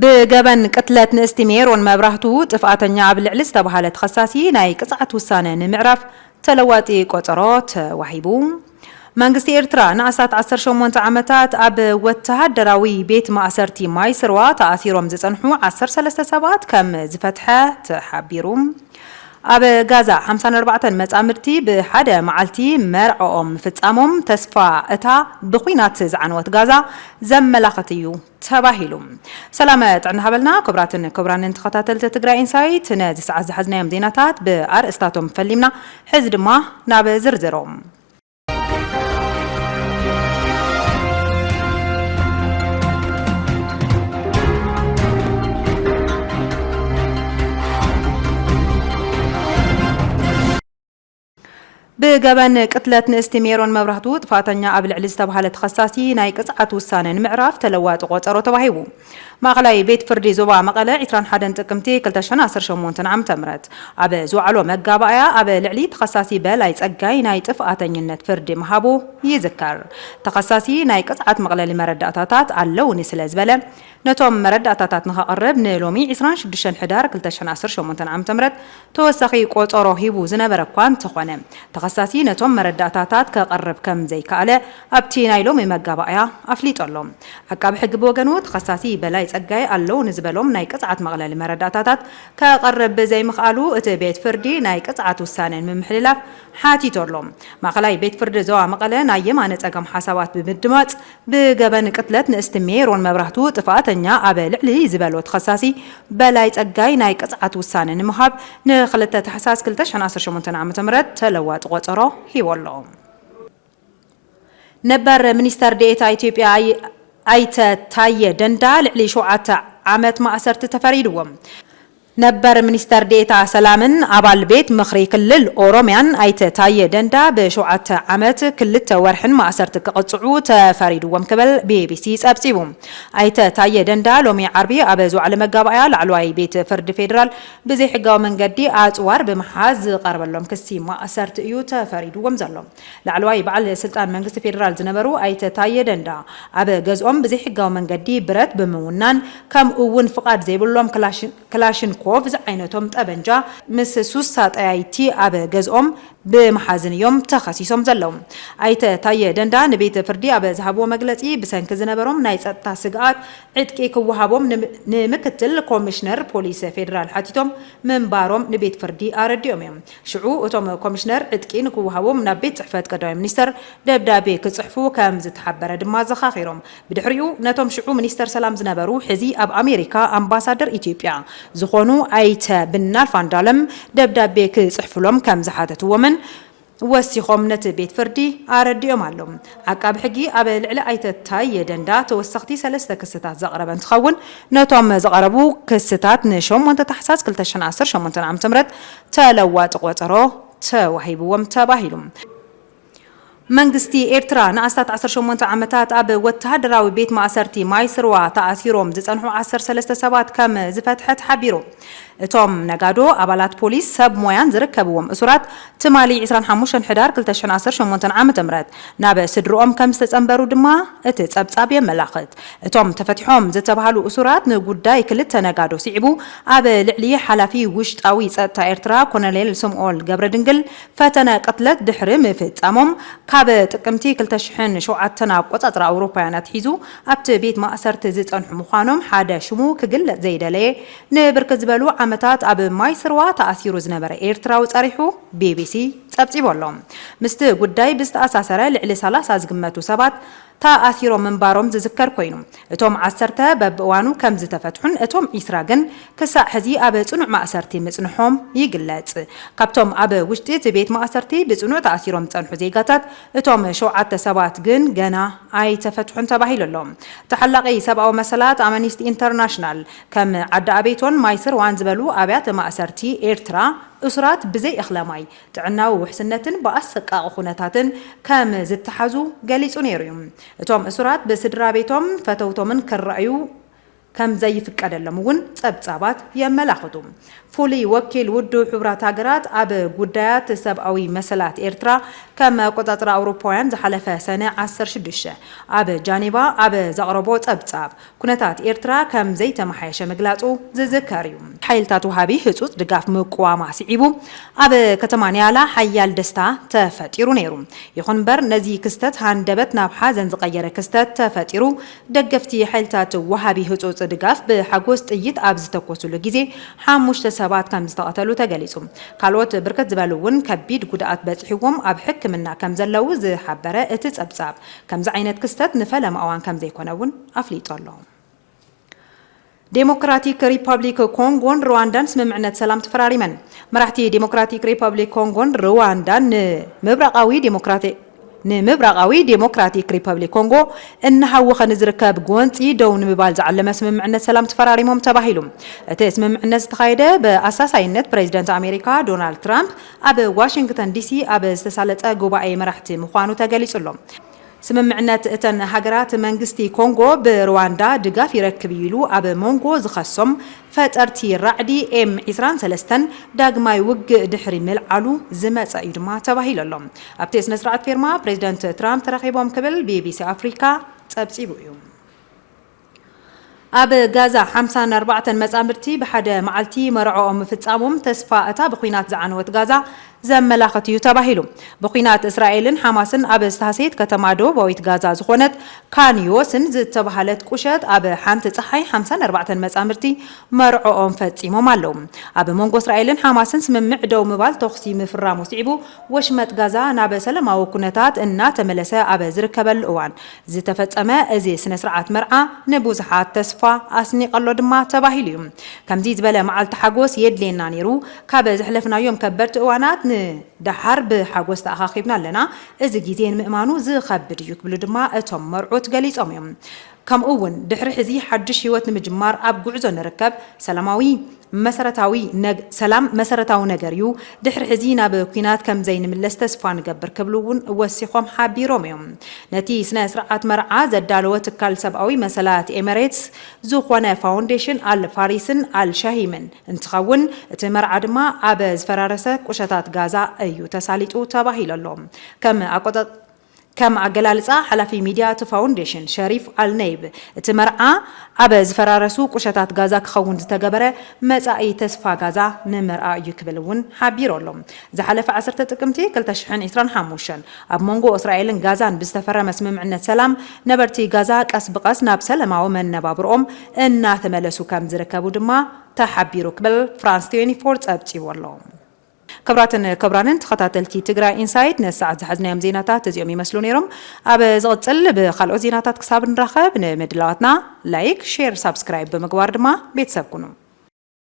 بجبن قتلت نستمير ونمبرهتو طفاتኛ ኣብ ልዕሊ ዝተባሃለ ተኸሳሲ ናይ ቅጽዓት ውሳነ ንምዕራፍ ተለዋጢ ቆጠሮት ወሂቡ መንግስቲ ኤርትራ ንኣሳት 18 ዓመታት ኣብ ወተሃደራዊ ቤት ማእሰርቲ ማይ ስርዋ ተኣሲሮም ዝጸንሑ 13 ሰባት ከም ዝፈትሐ ተሓቢሩ ኣብ ጋዛ 54 መጻምድቲ ብሓደ መዓልቲ መርዖም ፍጻሞም ተስፋ እታ ብኹናት ዝዓነወት ጋዛ ዘመላኽት እዩ ተባሂሉ ሰላም ጥዕና ሃበልና ክብራንን ተኸታተልቲ ትግራይ ኢንሳይት ነዚ ሰዓት ዝሓዝናዮም ዜናታት ብኣርእስታቶም ፈሊምና ሕዚ ድማ ናብ ዝርዝሮም بجبن قتلت نستميرون مبرهتو طفاتኛ ኣብ ልዕሊ ዝተባሃለ ተኸሳሲ ናይ ቅጽዓት ውሳነ ንምዕራፍ ተለዋጢ ቆጠሮ ተባሂቡ ማእኸላይ ቤት ፍርዲ ዞባ መቐለ 21 ጥቅምቲ 2018 ዓ.ም ኣብ ዝወዓሎ መጋባእያ ኣብ ልዕሊ ተኸሳሲ በላይ ጸጋይ ናይ ጥፍኣተኝነት ፍርዲ ምሃቡ ይዝከር ተኸሳሲ ናይ ቅጽዓት መቕለሊ መረዳእታታት ኣለውኒ ስለ ዝበለ ነቶም መረዳእታታት ንኸቐርብ ንሎሚ 26 ሕዳር 2018 ዓ.ም ተወሳኺ ቆጠሮ ሂቡ ዝነበረ እኳ እንተኾነ ተኸሳሲ ነቶም መረዳእታታት ከቐርብ ከም ዘይከኣለ ኣብቲ ናይ ሎሚ መጋባእያ ኣፍሊጦሎም ዓቃቢ ሕጊ ብወገኑ ተኸሳሲ በላይ ጸጋይ ኣለው ንዝበሎም ናይ ቅጽዓት መቕለሊ መረዳእታታት ከቐርብ ብዘይምኽኣሉ እቲ ቤት ፍርዲ ናይ ቅጽዓት ውሳነ ንምሕልላፍ ሓቲቶሎም ማእኸላይ ቤት ፍርዲ ዞባ መቐለ ናይ የማነ ጸገም ሓሳባት ብምድማጽ ብገበን ቅትለት ንእስትሜሮን መብራህቱ ጥፋተኛ ኣብ ልዕሊ ዝበሎ ተኸሳሲ በላይ ጸጋይ ናይ ቅጽዓት ውሳነ ንምሃብ ን2 ታሕሳስ 2018 ዓ.ም ተለዋጢ ቆጠሮ ሂቦሎ ነበር ሚኒስተር ዴኤታ ኢትዮጵያ ኣይተ ታየ ደንዳ ልዕሊ 7 ዓመት ማእሰርቲ ተፈሪድዎም ነበር ሚኒስተር ዴኤታ ሰላምን አባል ቤት ምኽሪ ክልል ኦሮሚያን ኣይተ ታየ ደንዳ ብ7 ዓመት ክልተ ወርሕን ማእሰርቲ ክቕጽዑ ተፈሪድዎም ክብል ቢቢሲ ጸብጺቡ ኣይተ ታየ ደንዳ ሎሚ ዓርቢ ኣብ ዝወዓለ መጋባእያ ላዕለዋይ ቤት ፍርዲ ፌደራል ብዘይ ሕጋዊ መንገዲ ኣጽዋር ብምሓዝ ዝቐርበሎም ክሲ ማእሰርቲ እዩ ተፈሪድዎም ዘሎ ላዕለዋይ በዓል ስልጣን መንግስቲ ፌደራል ዝነበሩ ኣይተ ታየ ደንዳ ኣብ ገዝኦም ብዘይ ሕጋዊ መንገዲ ብረት ብምውናን ከም እውን ፍቃድ ዘይብሎም ክላሽን ኮፍ ዝዓይነቶም ጠበንጃ ምስ ሱሳ ጠያይቲ ኣብ ገዝኦም ብምሓዝንዮም ተኸሲሶም ዘለው ኣይተ ታየ ደንዳ ንቤት ፍርዲ ኣብ ዝሃብዎ መግለጺ ብሰንኪ ዝነበሮም ናይ ጸጥታ ስግኣት ዕጥቂ ክወሃቦም ንምክትል ኮሚሽነር ፖሊስ ፌደራል ሓቲቶም ምንባሮም ንቤት ፍርዲ ኣረዲኦም እዮም ሽዑ እቶም ኮሚሽነር ዕጥቂ ንክወሃቦም ናብ ቤት ጽሕፈት ቀዳማይ ሚኒስተር ደብዳቤ ክጽሕፉ ከም ዝተሓበረ ድማ ዘኻኺሮም ብድሕሪኡ ነቶም ሽዑ ሚኒስተር ሰላም ዝነበሩ ሕዚ ኣብ ኣሜሪካ ኣምባሳደር ኢትዮጵያ ዝኾኑ ኣይተ ብናልፍ አንዳለም ደብዳቤ ክጽሕፍሎም ከም ዝሓተትዎምን ወሲኾም ነቲ ቤት ፍርዲ ኣረዲኦም ኣሎም ዓቃቢ ሕጊ ኣብ ልዕሊ ኣይተ ታየ ደንዳ ተወሰኽቲ 3 ክስታት ዘቕረበ እንትኸውን ነቶም ዘቐረቡ ክስታት ን8 ታሕሳስ 2018 ዓ.ም ተለዋጢ ቆጠሮ ተዋሂብዎም ተባሂሉ መንግስቲ ኤርትራ ንኣስታት 18 ዓመታት ኣብ ወተሃደራዊ ቤት ማእሰርቲ ማይ ስርዋ ተኣሲሮም ዝጸንሑ 13 ሰባት ከም ዝፈትሐት ሓቢሩ እቶም ነጋዶ ኣባላት ፖሊስ ሰብ ሞያን ዝርከብዎም እሱራት ትማሊ 25 ሕዳር 2018 ዓ.ም ናብ ስድሮኦም ከም ዝተጸንበሩ ድማ እቲ ጸብጻብ የመላኽት እቶም ተፈቲሖም ዝተባሃሉ እሱራት ንጉዳይ ክልተ ነጋዶ ሲዕቡ ኣብ ልዕሊ ሓላፊ ውሽጣዊ ጸጥታ ኤርትራ ኮሎኔል ስምኦል ገብረድንግል ፈተነ ቅትለት ድሕሪ ምፍጻሞም ካብ ጥቅምቲ 2007 ኣቆጻጽራ ኣውሮፓውያናት ሒዙ ኣብቲ ቤት ማእሰርቲ ዝጸንሑ ምዃኖም ሓደ ሽሙ ክግለጽ ዘይደለየ ንብርክት ዝበሉ ዓመታት ኣብ ማይ ስርዋ ተኣሲሩ ዝነበረ ኤርትራዊ ጸሪሑ ቢቢሲ ጸብጺቦሎም ምስቲ ጉዳይ ብዝተኣሳሰረ ልዕሊ 30 ዝግመቱ ሰባት ተኣሲሮም ምንባሮም ዝዝከር ኮይኑ እቶም 10 በብእዋኑ ከም ዝተፈትሑን እቶም 20 ግን ክሳዕ ሕዚ ኣብ ጽኑዕ ማእሰርቲ ምጽንሖም ይግለጽ ካብቶም ኣብ ውሽጢ እቲ ቤት ማእሰርቲ ብጽኑዕ ተኣሲሮም ጸንሑ ዜጋታት እቶም 7 ሰባት ግን ገና ኣይተፈትሑን ተባሂሉሎም ተሓላቂ ሰብኣዊ መሰላት ኣምነስቲ ኢንተርናሽናል ከም ዓዲ ኣቤቶን ማይ ስርዋን ዝበሉ ኣብያተ ማእሰርቲ ኤርትራ እሱራት ብዘይ እኽለማይ ጥዕናዊ ውሕስነትን በኣሰቃቂ ኩነታትን ከም ዝተሓዙ ገሊጹ ነይሩ እቶም እሱራት ብስድራ ቤቶም ፈተውቶምን ክረኣዩ كم زي فكادلهم ون صبصابات يملاخطو فولي وكيل ودو حبرات هاجرات أب قدات سبعوي مسألة إيرترا كما قطاطر أوروبيان زحلفة سنة 16 أب جانيبا أب زغربوت أبصاب كنتات إيرترا كم زي تمحيش مقلاتو زذكريو حيلتاتو هابي حصوص دقاف مقوامة سعيبو أب كتمانيالا حيال دستا تفتيرو نيرو يخون بر نزي كستت هاندبت نابحا زنزقير كستت تفتيرو دقفتي حيلتاتو وهابي حصوص دقاف بحقوس تيت أب زتكوسو لجيزي حاموش سبات كم استقتلوا تجلسهم كالوت بركة زبالون كبيد قدات بتحوم أب حكمنا كم زلوز حبرة اتس أبصاب كم زعينت كستت نفلم أوان كم زي كونون أفليت الله ديمقراطيك ريبابليك كونغون رواندان سممعنة سلام تفراري من مرحتي ديمقراطيك ريبابليك كونغون رواندان مبرقاوي نمبرقاوي ديمقراطيك ريبابليك كونغو انها وخن زركاب غونتي دون مبال زعلمه سممعنة سلام تفراريمهم تباهيلهم اتي سممعنة تخايده باساساينت بريزيدنت امريكا دونالد ترامب اب واشنطن دي سي اب استسالطه غوباي مرحتي مخوانو تغليصلهم سممعنة اتن هاجرات منغستي كونغو برواندا دغاف يركب يلو اب مونغو زخصم فترتي رعدي ام 23 داغماي وج دحري ملعلو زمصا يدما تباهيللهم ابتيس نسرعت فيرما بريزيدنت ترامب ترخيبهم قبل بي بي سي افريكا صبصيبو يوم أب غازا 54 مزامرتي بحد معلتي مرعوهم فتصامهم تسفاءتا بخينات زعنوت غازا زملاخت يتباهيلو بخينات اسرائيل حماسن اب استاسيت كتمادو بويت غازا زخونت كانيوسن زتبهالت قشت اب حنت صحي 54 مزامرتي مرعوهم فصيمهم አለው اب مونغو اسرائيل حماسن سممع دو مبال تخسي مفرامو صعبو وشمت غازا ناب سلاماو كنتات እና ተመለሰ اب ዝርከበል እዋን ዝተፈጸመ እዚ ስነ ስርዓት መርዓ ንብዙሓት ተስፋ አስኒቀሎ ድማ ተባሂሉ ከምዚ ዝበለ መዓልቲ ሓጎስ የድሌና ነይሩ ካብ ዝሕለፍናዮም ከበርት እዋናት دحر بحاجوس تأخيبنا لنا إذا جيتين مأمانو زي خبر يقبل دما أتم مرعوت جليس أميم كم أون دحر حزي حدش هوت مجمار أب جعزة نركب سلاماوي سلام مسرتاو نجريو دحر حزينا بقينات كم زين من الاستسفان جبر كبلون وسيخهم حابي روميوم نتي سنة سرعة مرعى زدالوت كال سبعوي مسالات إماراتس زوخوانا فاونديشن الفاريسن الشهيمن انتخون تمرعى دما أبز فرارسك وشتات غازا أيو تساليتو تباهيل اللهم كم أجلالسا حلفي ميديا فاونديشن شريف النيب تمرعى أبز فرارسو قشتات غازا كخون تجبره مسائي تسفا غازا نمرعى يكبلون حبيرولهم زحلف 10 تقمتي كل تشحن 25 أب مونغو إسرائيل غازان بستفر مسمم عنا سلام نبرتي غازا قس بقس ناب سلامه ومن نبابرهم إن تملسو كم زركبو دما تحبيرو قبل فرانس 24 أبتي والله كبرانن تخطاتلتي تجرا إنسايت نساعد زحزنا يوم زيناتات تزيوم يمسلون يروم أبى زغتل بخلق زيناتات كساب نرخب نمدلاتنا لايك شير سبسكرايب بمقوار دما بيتسابكونو